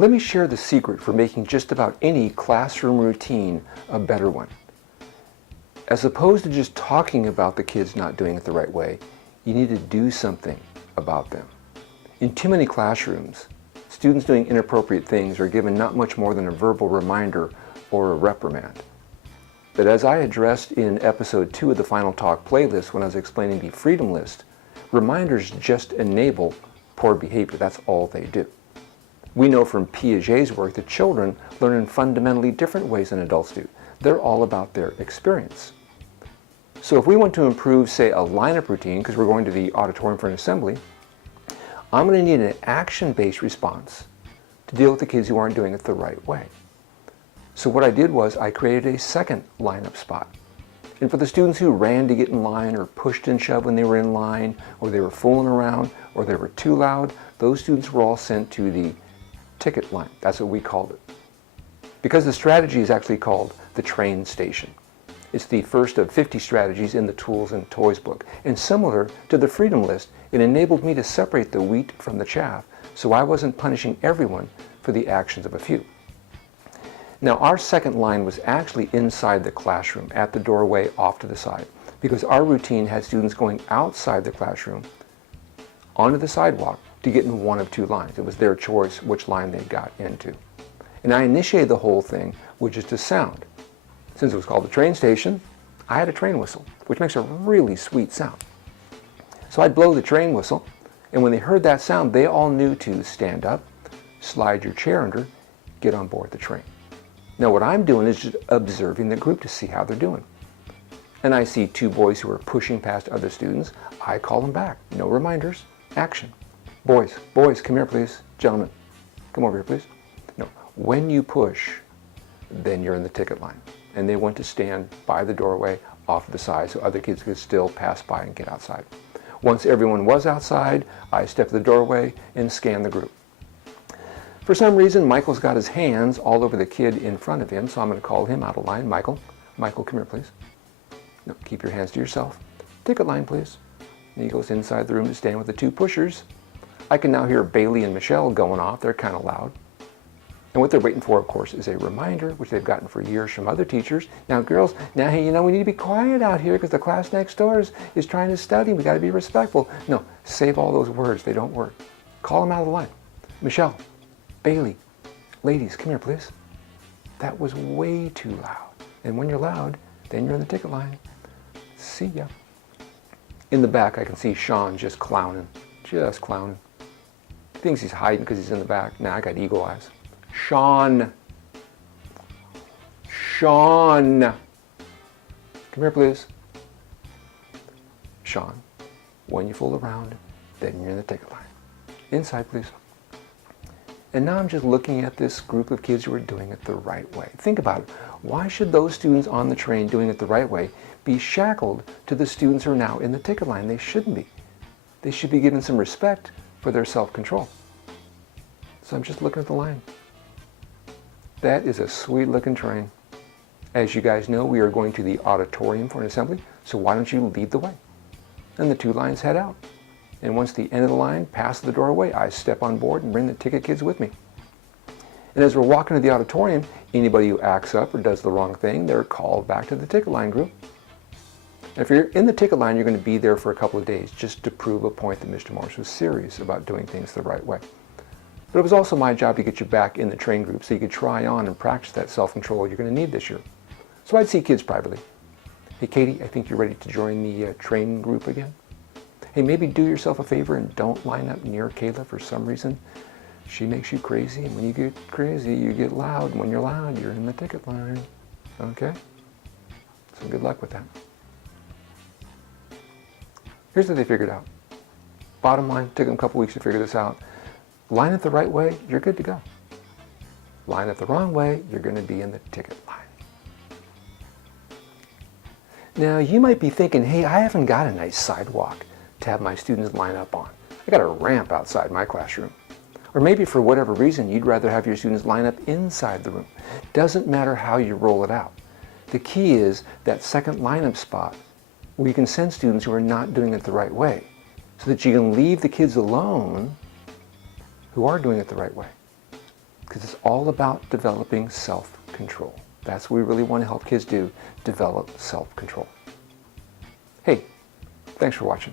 Let me share the secret for making just about any classroom routine a better one. As opposed to just talking about the kids not doing it the right way, you need to do something about them. In too many classrooms, students doing inappropriate things are given not much more than a verbal reminder or a reprimand. But as I addressed in episode 2 of the Final Talk playlist when I was explaining the Freedom List, reminders just enable poor behavior. That's all they do. We know from Piaget's work that children learn in fundamentally different ways than adults do. They're all about their experience. So if we want to improve, say, a lineup routine, because we're going to the auditorium for an assembly, I'm going to need an action-based response to deal with the kids who aren't doing it the right way. So what I did was I created a second lineup spot. And for the students who ran to get in line or pushed and shoved when they were in line, or they were fooling around, or they were too loud, those students were all sent to the ticket line. That's what we called it. Because the strategy is actually called the train station. It's the first of 50 strategies in the Tools and Toys book. And similar to the Freedom List, it enabled me to separate the wheat from the chaff, so I wasn't punishing everyone for the actions of a few. Now, our second line was actually inside the classroom, at the doorway off to the side, because our routine had students going outside the classroom onto the sidewalk to get in one of two lines. It was their choice which line they got into. And I initiated the whole thing with just a sound. Since it was called the train station, I had a train whistle, which makes a really sweet sound. So I'd blow the train whistle, and when they heard that sound, they all knew to stand up, slide your chair under, get on board the train. Now what I'm doing is just observing the group to see how they're doing. And I see two boys who are pushing past other students. I call them back. No reminders. Action. Boys, come here please. Gentlemen, come over here please. No, when you push, then you're in the ticket line. And they went to stand by the doorway off to the side so other kids could still pass by and get outside. Once everyone was outside, I stepped to the doorway and scanned the group. For some reason, Michael's got his hands all over the kid in front of him, so I'm going to call him out of line. Michael, come here please. No, keep your hands to yourself. Ticket line please. And he goes inside the room to stand with the two pushers. I can now hear Bailey and Michelle going off. They're kind of loud. And what they're waiting for, of course, is a reminder, which they've gotten for years from other teachers. Now, girls, hey, we need to be quiet out here because the class next door is trying to study. We got to be respectful. No, save all those words. They don't work. Call them out of the line. Michelle, Bailey, ladies, come here, please. That was way too loud. And when you're loud, then you're in the ticket line. See ya. In the back, I can see Sean just clowning. Just clowning. He thinks he's hiding because he's in the back. Nah, I got eagle eyes. Sean. Come here, please. Sean, when you fool around, then you're in the ticket line. Inside, please. And now I'm just looking at this group of kids who are doing it the right way. Think about it. Why should those students on the train doing it the right way be shackled to the students who are now in the ticket line? They shouldn't be. They should be given some respect for their self-control. So I'm just looking at the line. That is a sweet looking train. As you guys know, we are going to the auditorium for an assembly, so why don't you lead the way? And the two lines head out. And once the end of the line, past the doorway, I step on board and bring the ticket kids with me. And as we're walking to the auditorium, anybody who acts up or does the wrong thing, they're called back to the ticket line group. And if you're in the ticket line, you're going to be there for a couple of days just to prove a point that Mr. Morse was serious about doing things the right way. But it was also my job to get you back in the train group so you could try on and practice that self-control you're going to need this year. So I'd see kids privately. Hey, Katie, I think you're ready to join the train group again. Hey, maybe do yourself a favor and don't line up near Kayla for some reason. She makes you crazy, and when you get crazy, you get loud. And when you're loud, you're in the ticket line. Okay? So good luck with that. Here's what they figured out. Bottom line, took them a couple weeks to figure this out. Line it the right way, you're good to go. Line it the wrong way, you're going to be in the ticket line. Now, you might be thinking, hey, I haven't got a nice sidewalk to have my students line up on. I got a ramp outside my classroom. Or maybe for whatever reason, you'd rather have your students line up inside the room. Doesn't matter how you roll it out. The key is that second lineup spot where you can send students who are not doing it the right way so that you can leave the kids alone who are doing it the right way. because it's all about developing self-control. That's what we really want to help kids do, develop self-control. Hey, thanks for watching.